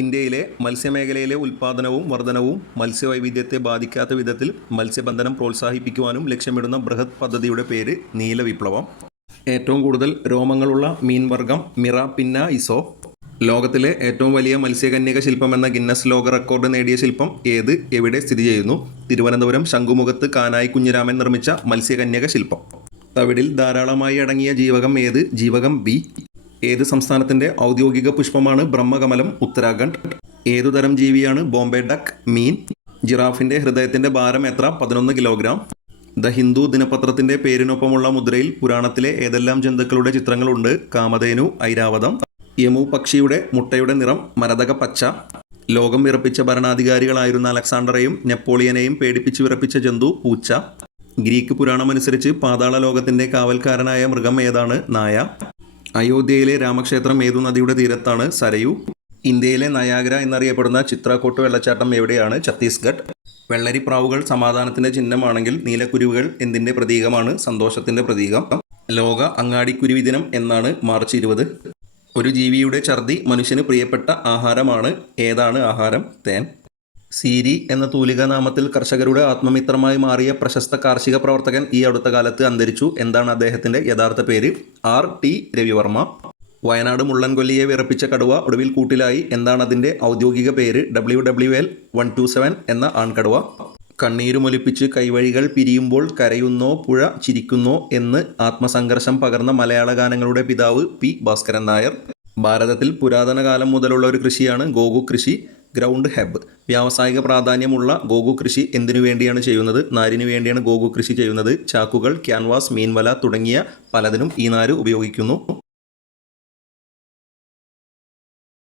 ഇന്ത്യയിലെ മത്സ്യമേഖലയിലെ ഉൽപ്പാദനവും വർധനവും മത്സ്യവൈവിധ്യത്തെ ബാധിക്കാത്ത വിധത്തിൽ മത്സ്യബന്ധനം പ്രോത്സാഹിപ്പിക്കുവാനും ലക്ഷ്യമിടുന്ന ബൃഹത് പദ്ധതിയുടെ പേര് നീലവിപ്ലവം. ഏറ്റവും കൂടുതൽ രോമങ്ങളുള്ള മീൻവർഗം മിറാപിന്ന ഇസോ. ലോകത്തിലെ ഏറ്റവും വലിയ മത്സ്യകന്യക ശില്പം എന്ന ഗിന്നസ് ലോക റെക്കോർഡ് നേടിയ ശില്പം ഏത്, എവിടെ സ്ഥിതി ചെയ്യുന്നു? തിരുവനന്തപുരം ശംഖുമുഖത്ത് കാനായി കുഞ്ഞിരാമൻ നിർമ്മിച്ച മത്സ്യകന്യക ശില്പം. തവിടിൽ ധാരാളമായി അടങ്ങിയ ജീവകം ഏത്? ജീവകം ബി. ഏത് സംസ്ഥാനത്തിൻ്റെ ഔദ്യോഗിക പുഷ്പമാണ് ബ്രഹ്മകമലം? ഉത്തരാഖണ്ഡ്. ഏതുതരം ജീവിയാണ് ബോംബെ ഡക്ക്? മീൻ. ജിറാഫിൻ്റെ ഹൃദയത്തിൻ്റെ ഭാരം എത്ര? 11 കിലോഗ്രാം. ദ ഹിന്ദു ദിനപത്രത്തിൻ്റെ പേരിനൊപ്പമുള്ള മുദ്രയിൽ പുരാണത്തിലെ ഏതെല്ലാം ജന്തുക്കളുടെ ചിത്രങ്ങളുണ്ട്? കാമധേനു, ഐരാവതം. യമു പക്ഷിയുടെ മുട്ടയുടെ നിറം മരതക പച്ച. ലോകം വിറപ്പിച്ച ഭരണാധികാരികളായിരുന്ന അലക്സാണ്ടറെയും നെപ്പോളിയനെയും പേടിപ്പിച്ച് വിറപ്പിച്ച ജന്തു പൂച്ച. ഗ്രീക്ക് പുരാണമനുസരിച്ച് പാതാള ലോകത്തിൻ്റെ കാവൽക്കാരനായ മൃഗം ഏതാണ്? നായ. അയോധ്യയിലെ രാമക്ഷേത്രം ഏതു നദിയുടെ തീരത്താണ്? സരയു. ഇന്ത്യയിലെ നയാഗ്ര എന്നറിയപ്പെടുന്ന ചിത്രകൂട്ട് വെള്ളച്ചാട്ടം എവിടെയാണ്? ഛത്തീസ്ഗഡ്. വെള്ളരിപ്രാവുകൾ സമാധാനത്തിൻ്റെ ചിഹ്നമാണെങ്കിൽ നീലക്കുരുവികൾ എന്തിൻ്റെ പ്രതീകമാണ്? സന്തോഷത്തിൻ്റെ പ്രതീകം. ലോക അങ്ങാടിക്കുരുവി ദിനം എന്നാണ്? മാർച്ച് 20. ഒരു ജീവിയുടെ ഛർദി മനുഷ്യന് പ്രിയപ്പെട്ട ആഹാരമാണ്. ഏതാണ് ആഹാരം? തേൻ. സീരി എന്ന തൂലികാ നാമത്തിൽ കർഷകരുടെ ആത്മമിത്രമായി മാറിയ പ്രശസ്ത കാർഷിക പ്രവർത്തകൻ ഈ അടുത്ത കാലത്ത് അന്തരിച്ചു. എന്താണ് അദ്ദേഹത്തിൻ്റെ യഥാർത്ഥ പേര്? R.T. രവിവർമ്മ. വയനാട് മുള്ളൻകൊല്ലിയെ വിറപ്പിച്ച കടുവ ഒടുവിൽ കൂട്ടിലായി. എന്താണ് അതിൻ്റെ ഔദ്യോഗിക പേര്? WWL 127 എന്ന ആൺകടുവ. കണ്ണീരുമൊലിപ്പിച്ച് കൈവഴികൾ പിരിയുമ്പോൾ കരയുന്നോ പുഴ ചിരിക്കുന്നോ എന്ന് ആത്മസംഘർഷം പകർന്ന മലയാള ഗാനങ്ങളുടെ പിതാവ് P. ഭാസ്കരൻ നായർ. ഭാരതത്തിൽ പുരാതന കാലം മുതലുള്ള ഒരു കൃഷിയാണ് ഗോഗു കൃഷി. ഗ്രൗണ്ട് ഹെബ്. വ്യാവസായിക പ്രാധാന്യമുള്ള ഗോഗു കൃഷി എന്തിനു വേണ്ടിയാണ് ചെയ്യുന്നത്? നാരിനു വേണ്ടിയാണ് ഗോഗു കൃഷി ചെയ്യുന്നത്. ചാക്കുകൾ, ക്യാൻവാസ്, മീൻവല തുടങ്ങിയ പലതിനും ഈ നാര് ഉപയോഗിക്കുന്നു.